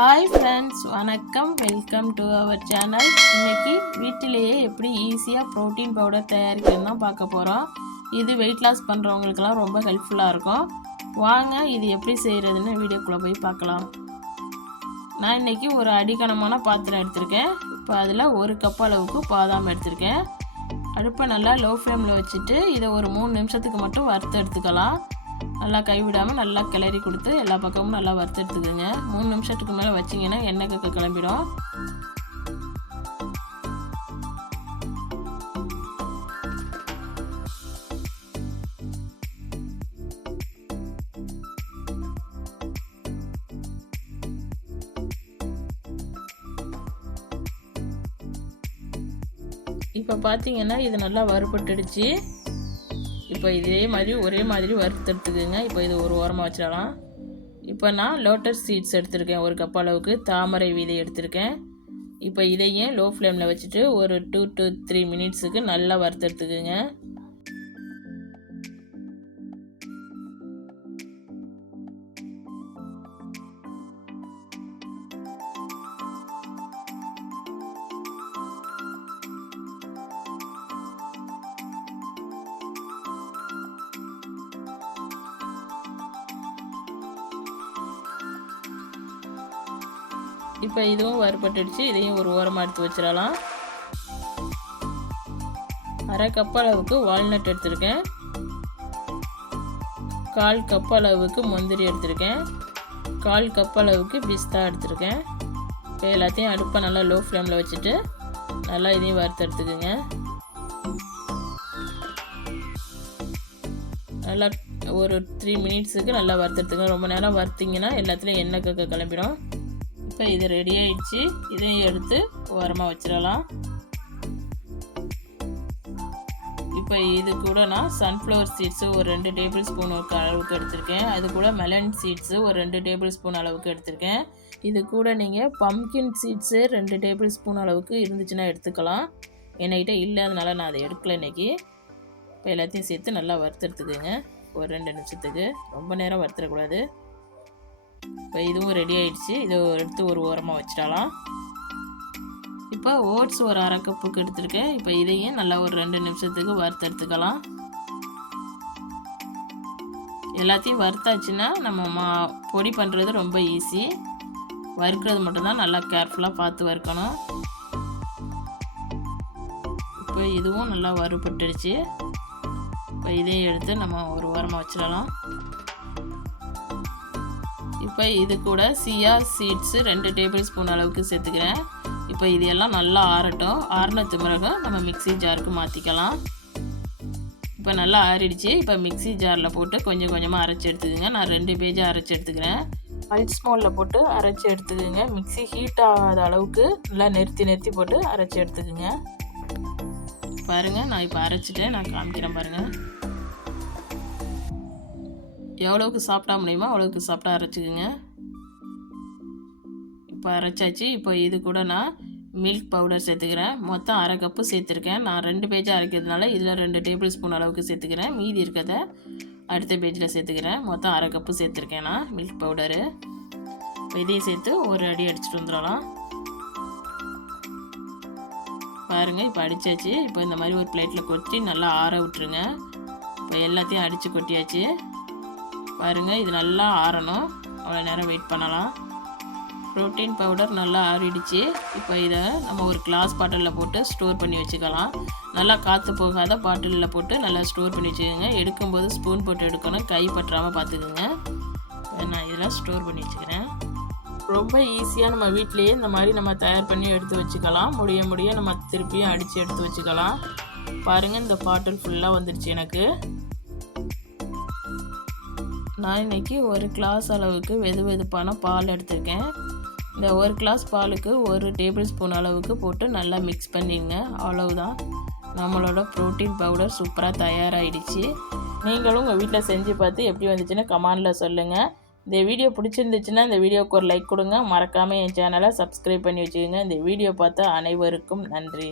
Hi friends, வணக்கம். Welcome to our channel. இன்றைக்கி வீட்டிலேயே எப்படி ஈஸியாக ப்ரோட்டீன் பவுடர் தயாரிக்கிறதுன்னு தான் பார்க்க போகிறோம். இது வெயிட் லாஸ் பண்ணுறவங்களுக்கெல்லாம் ரொம்ப ஹெல்ப்ஃபுல்லாக இருக்கும். வாங்க இது எப்படி செய்கிறதுன்னு வீடியோக்குள்ளே போய் பார்க்கலாம். நான் இன்றைக்கி ஒரு அடிக்கனமான பாத்திரம் எடுத்திருக்கேன். இப்போ அதில் 1 கப் அளவுக்கு பாதாம் எடுத்திருக்கேன். அடுப்பை நல்லா லோ ஃப்ளேமில் வச்சுட்டு இதை ஒரு 3 நிமிஷத்துக்கு மட்டும் வறுத்து எடுத்துக்கலாம். நல்லா கைவிடாமல் நல்லா கிளறி கொடுத்து எல்லா பக்கமும் நல்லா வறுத்து எடுத்துக்கோங்க. 3 நிமிஷத்துக்கு மேலே வச்சிங்கன்னா எண்ணெய் கக்க கிளம்பிடும். இப்போ பார்த்தீங்கன்னா இது நல்லா வறுபட்டுடுச்சு. இப்போ இதே மாதிரி ஒரே மாதிரி வறுத்தெடுத்துக்குங்க. இப்போ இது ஒரு ஓரமாக வச்சிடலாம். இப்போ நான் லோட்டஸ் சீட்ஸ் எடுத்திருக்கேன். 1 கப் அளவுக்கு தாமரை விதை எடுத்திருக்கேன். இப்போ இதையும் லோ ஃப்ளேமில் வச்சுட்டு ஒரு 2 to 3 மினிட்ஸுக்கு நல்லா வறுத்தெடுத்துக்குங்க. இப்போ இதுவும் வறுபட்டுடுச்சு. இதையும் ஒரு ஓரமாக எடுத்து வச்சிடலாம். 1/2 கப் அளவுக்கு வால்நட் எடுத்திருக்கேன். 1/4 கப் அளவுக்கு முந்திரி எடுத்திருக்கேன். 1/4 கப் அளவுக்கு பிஸ்தா எடுத்திருக்கேன். இப்போ எல்லாத்தையும் அடுப்பை நல்லா லோ ஃப்ளேமில் வச்சுட்டு நல்லா இதையும் வறுத்து எடுத்துக்குங்க. நல்லா ஒரு 3 மினிட்ஸுக்கு நல்லா வறுத்துடுத்துங்க. ரொம்ப நேரம் வறுத்திங்கன்னா எல்லாத்துலேயும் எண்ணெய் கக்க கிளம்பிடும். இப்போ இது ரெடி ஆயிடுச்சு. இதையும் எடுத்து ஓரமாக வச்சிடலாம். இப்போ இது கூட நான் சன்ஃப்ளவர் சீட்ஸு ஒரு 2 டேபிள் ஸ்பூன் அளவுக்கு எடுத்திருக்கேன். அது கூட மெலன் சீட்ஸு ஒரு 2 டேபிள் ஸ்பூன் அளவுக்கு எடுத்திருக்கேன். இது கூட நீங்கள் பம்கின் சீட்ஸு 2 டேபிள் ஸ்பூன் அளவுக்கு இருந்துச்சுன்னா எடுத்துக்கலாம். என்கிட்ட இல்லை, அதனால நான் அதை எடுக்கல இன்றைக்கி. இப்போ எல்லாத்தையும் சேர்த்து நல்லா வறுத்தெடுத்துக்குங்க. ஒரு 2 நிமிஷத்துக்கு, ரொம்ப நேரம் வறுத்துடக்கூடாது. இப்போ இதுவும் ரெடி ஆகிடுச்சு. இதை எடுத்து ஒரு ஓரமாக வச்சிடலாம். இப்போ ஓட்ஸ் ஒரு 1/2 கப்புக்கு எடுத்துருக்கேன். இப்போ இதையும் நல்லா ஒரு 2 நிமிஷத்துக்கு வறுத்து எடுத்துக்கலாம். எல்லாத்தையும் வறுத்தாச்சுன்னா நம்ம பொடி பண்ணுறது ரொம்ப ஈஸி. வறுக்கிறது மட்டும்தான் நல்லா கேர்ஃபுல்லாக பார்த்து வறுக்கணும். இப்போ இதுவும் நல்லா வறுபட்டுடுச்சு. இப்போ இதையும் எடுத்து நம்ம ஒரு ஓரமாக வச்சிடலாம். இப்போ இது கூட சியா சீட்ஸு 2 டேபிள் ஸ்பூன் அளவுக்கு சேர்த்துக்கிறேன். இப்போ இதெல்லாம் நல்லா ஆறட்டும். ஆறினது பிறகு நம்ம மிக்ஸி ஜாருக்கு மாற்றிக்கலாம். இப்போ நல்லா ஆறிடுச்சு. இப்போ மிக்ஸி ஜாரில் போட்டு கொஞ்சம் கொஞ்சமாக அரைச்சி எடுத்துக்கோங்க. நான் 2 பேஜாக அரைச்சி எடுத்துக்கிறேன். பல்ஸ் மோடில் போட்டு அரைச்சி எடுத்துக்கோங்க. மிக்ஸி ஹீட் ஆகாத அளவுக்கு நல்லா நிறுத்தி போட்டு அரைச்சி எடுத்துக்கோங்க. பாருங்கள், நான் இப்போ அரைச்சிட்டேன். நான் காமிக்கிறேன் பாருங்கள். எவ்வளோவுக்கு சாப்பிட்டா முடியுமோ அவ்வளோவுக்கு சாப்பிட்டா அரைச்சிக்குங்க. இப்போ அரைச்சாச்சு. இப்போ இது கூட நான் மில்க் பவுடர் சேர்த்துக்கிறேன். மொத்தம் 1/2 கப்பு சேர்த்துருக்கேன். நான் 2 பேஜாக அரைக்கிறதுனால இதில் 2 டேபிள் ஸ்பூன் அளவுக்கு சேர்த்துக்கிறேன். மீதி இருக்கிறத அடுத்த பேஜில் சேர்த்துக்கிறேன். மொத்தம் 1/2 கப்பு சேர்த்துருக்கேன் நான் மில்க் பவுடரு. இப்போ இதையும் சேர்த்து ஒரு அடி அடிச்சுட்டு வந்துடலாம். பாருங்கள், இப்போ அடித்தாச்சு. இப்போ இந்த மாதிரி ஒரு பிளேட்டில் கொட்டி நல்லா ஆற விட்டுருங்க. இப்போ எல்லாத்தையும் அடித்து கொட்டியாச்சு. பாருங்கள், இது நல்லா ஆறணும். அவ்வளோ நேரம் வெயிட் பண்ணலாம். ப்ரோட்டீன் பவுடர் நல்லா ஆறிடுச்சு. இப்போ இதை நம்ம ஒரு கிளாஸ் பாட்டிலில் போட்டு ஸ்டோர் பண்ணி வச்சுக்கலாம். நல்லா காற்று போகாத பாட்டிலில் போட்டு நல்லா ஸ்டோர் பண்ணி வச்சுக்கோங்க. எடுக்கும்போது ஸ்பூன் போட்டு எடுக்கணும். கை பற்றாமல் பார்த்துக்குங்க. நான் இதில் ஸ்டோர் பண்ணி வச்சுக்கிறேன். ரொம்ப ஈஸியாக நம்ம வீட்டிலையே இந்த மாதிரி நம்ம தயார் பண்ணி எடுத்து வச்சுக்கலாம். முடிய நம்ம திருப்பியும் அடித்து எடுத்து வச்சுக்கலாம். பாருங்கள், இந்த பாட்டில் ஃபுல்லாக வந்துடுச்சு எனக்கு. நான் இன்றைக்கி 1 கிளாஸ் அளவுக்கு வெதுவெதுப்பான பால் எடுத்திருக்கேன். இந்த 1 கிளாஸ் பாலுக்கு 1 டேபிள் ஸ்பூன் அளவுக்கு போட்டு நல்லா மிக்ஸ் பண்ணிடுங்க. அவ்வளவுதான், நம்மளோட ப்ரோட்டீன் பவுடர் சூப்பராக தயாராகிடுச்சு. நீங்களும் உங்கள் வீட்டில் செஞ்சு பார்த்து எப்படி வந்துச்சுன்னு கமெண்டில் சொல்லுங்கள். இந்த வீடியோ பிடிச்சிருந்துச்சுன்னா இந்த வீடியோவுக்கு ஒரு லைக் கொடுங்க. மறக்காமல் என் சேனலை சப்ஸ்கிரைப் பண்ணி வச்சுக்கோங்க. இந்த வீடியோ பார்த்த அனைவருக்கும் நன்றி.